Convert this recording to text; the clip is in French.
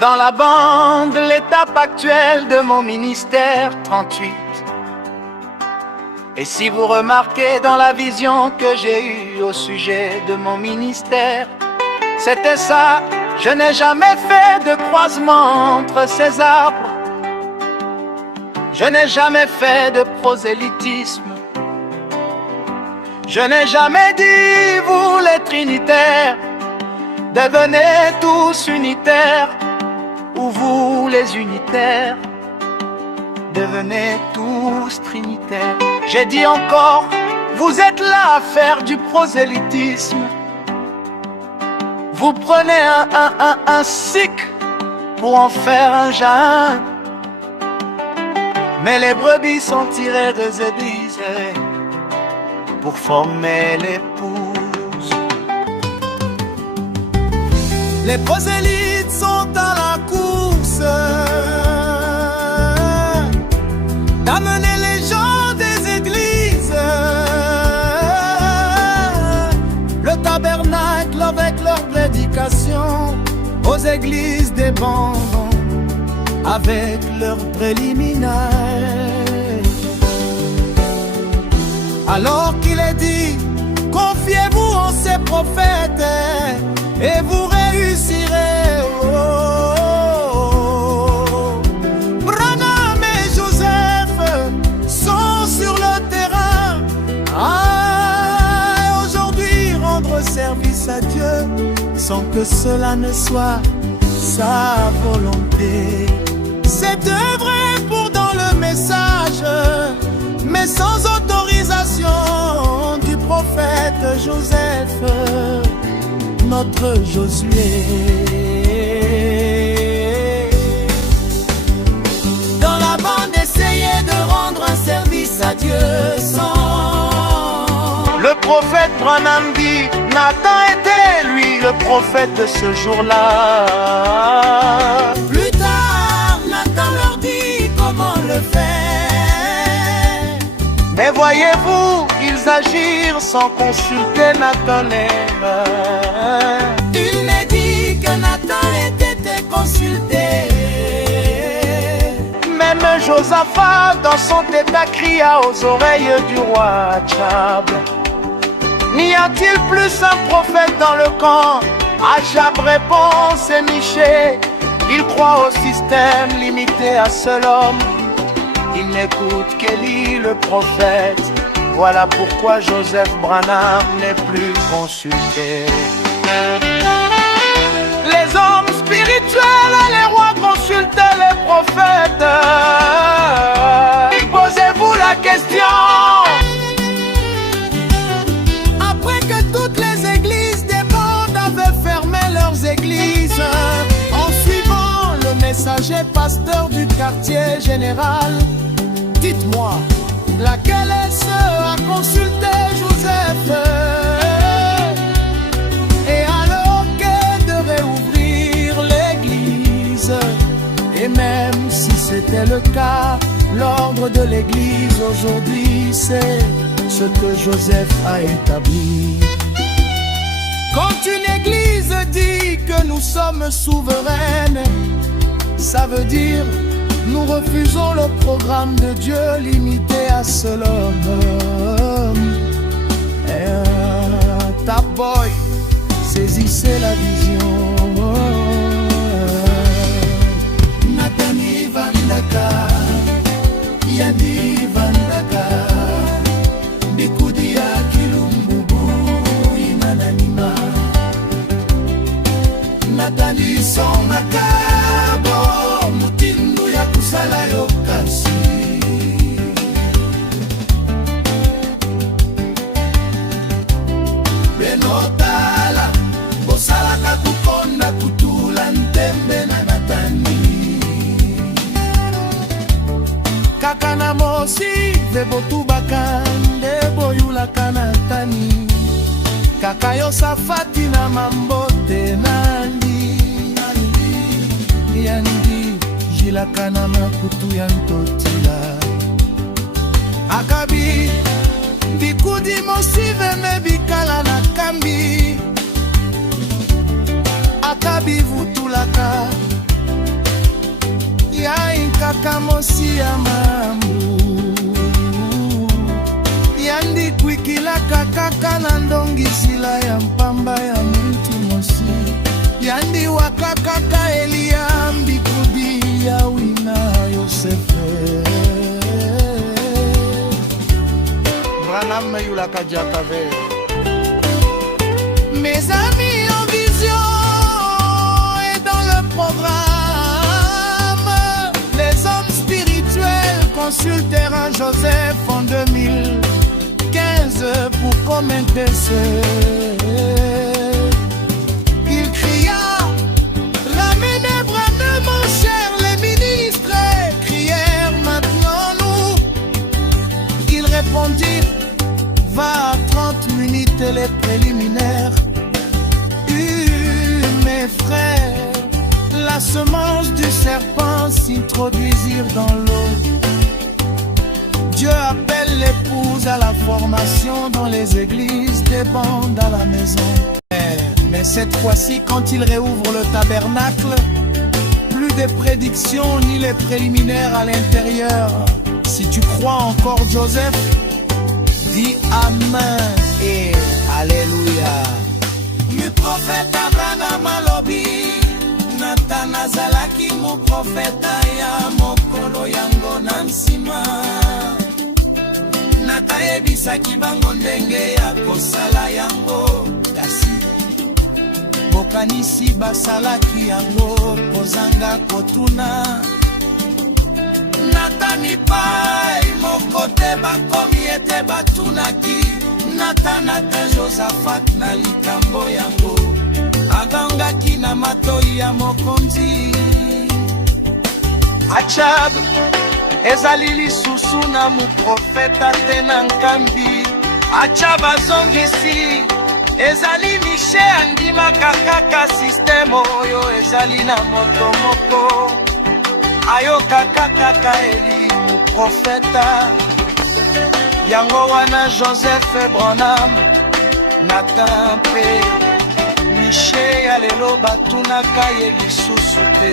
Dans la bande, l'étape actuelle de mon ministère 38. Et si vous remarquez dans la vision que j'ai eue au sujet de mon ministère, c'était ça, je n'ai jamais fait de croisement entre ces arbres. Je n'ai jamais fait de prosélytisme. Je n'ai jamais dit, vous les trinitaires, devenez tous unitaires, ou vous les unitaires, devenez tous trinitaires. J'ai dit encore, vous êtes là à faire du prosélytisme. Vous prenez un sikh pour en faire un jain. Mais les brebis sont tirées des églises pour former l'épouse. Les prosélytes sont à la course d'amener les gens des églises. Le tabernacle avec leur prédication, aux églises des bandons avec leurs préliminaires. Alors qu'il est dit, confiez-vous en ces prophètes et vous réussirez. Branham et Joseph sont sur le terrain. Aujourd'hui rendre service à Dieu sans que cela ne soit sa volonté. C'est œuvrer pour dans le message, mais sans autorisation du prophète Joseph, notre Josué. Dans la bande, essayez de rendre un service à Dieu sans... Le prophète Branham dit, Nathan était lui le prophète de ce jour-là. Plus tard, Nathan leur dit comment le faire. Mais voyez-vous, ils agirent sans consulter Nathanaël. Il n'est dit que Nathan ait été consulté. Même Josaphat dans son état cria aux oreilles du roi Tchab. N'y a-t-il plus un prophète dans le camp? Achab répond, c'est Michée. Il croit au système limité à seul homme. Il n'écoute qu'Élie le prophète. Voilà pourquoi Joseph Branham n'est plus consulté. Les hommes spirituels et les rois consultaient les prophètes. Posez-vous la question. Après que toutes les églises des bandes avaient fermé leurs églises, en suivant le messager pasteur du quartier général, dites-moi, laquelle est ce à consulter Joseph? Et alors que de réouvrir l'église. Et même si c'était le cas, l'ordre de l'église aujourd'hui, c'est ce que Joseph a établi. Quand une église dit que nous sommes souveraines, ça veut dire nous refusons le programme de Dieu limité à seul homme. Taboy, saisissez la vision. Natani Vandaka, Yandi Vandaka, Bikudia Kilumbubu, Inananima, Natani Sonakabo, Mutindu Yakusala Yokasi. Benotala, Bosala Kakukonda Kutula Ntembe na Natani. Kakana Mosi, Vebotu Bakande, Boyula Kanatani. Kakayo Safati na Mambote Nandi. Yandi, Jilakana Makutu Yantotila. Akabi, Bikudi Mosive Mebikala na Kambi. Akabi Vutulaka, kaka mosi ya mambu yandi kwikilaka kaka na ndongisila ya mpamba ya mtu mosi yandi waka kaka Elia mbikudi ya wina Yosefe Branham yulaka Jakave. Mes amis en vision et dans le programme, les hommes spirituels consultèrent un Joseph en 2015 pour commenter ce. Il cria, ramenez Branham mon cher, les ministres crièrent maintenant nous. Il répondit, va à 30 minutes les préliminaires. Mes frères, la semence du serpent s'introduisirent dans l'eau. Dieu appelle l'épouse à la formation dans les églises, des bandes à la maison. Mais cette fois-ci, quand il réouvre le tabernacle, plus de prédictions ni les préliminaires à l'intérieur. Si tu crois encore Joseph, dis Amen et Alléluia. Mi prophète Branham alobi Nathan azalaki mu prophète ya mokolo yango na nsima Nathan yebisaki bango ndenge ya kosala yango kasi bokanisi basalaki yango kozanga kotuna Nathan ipai moko te bakomi ete batunaki Nathan Josaphat na likambo yango agangaki na matoi ya mokonzi Achab ezali lisusu na muprofeta te na nkambi Achab azongisi ezali mishe andimaka kaka sisteme oyo ezali na moto moko ayokaka kaka Eli muprofeta yango wana Joseph Branham Nathan mpe Miche ya lelo batunaka ye lisusu te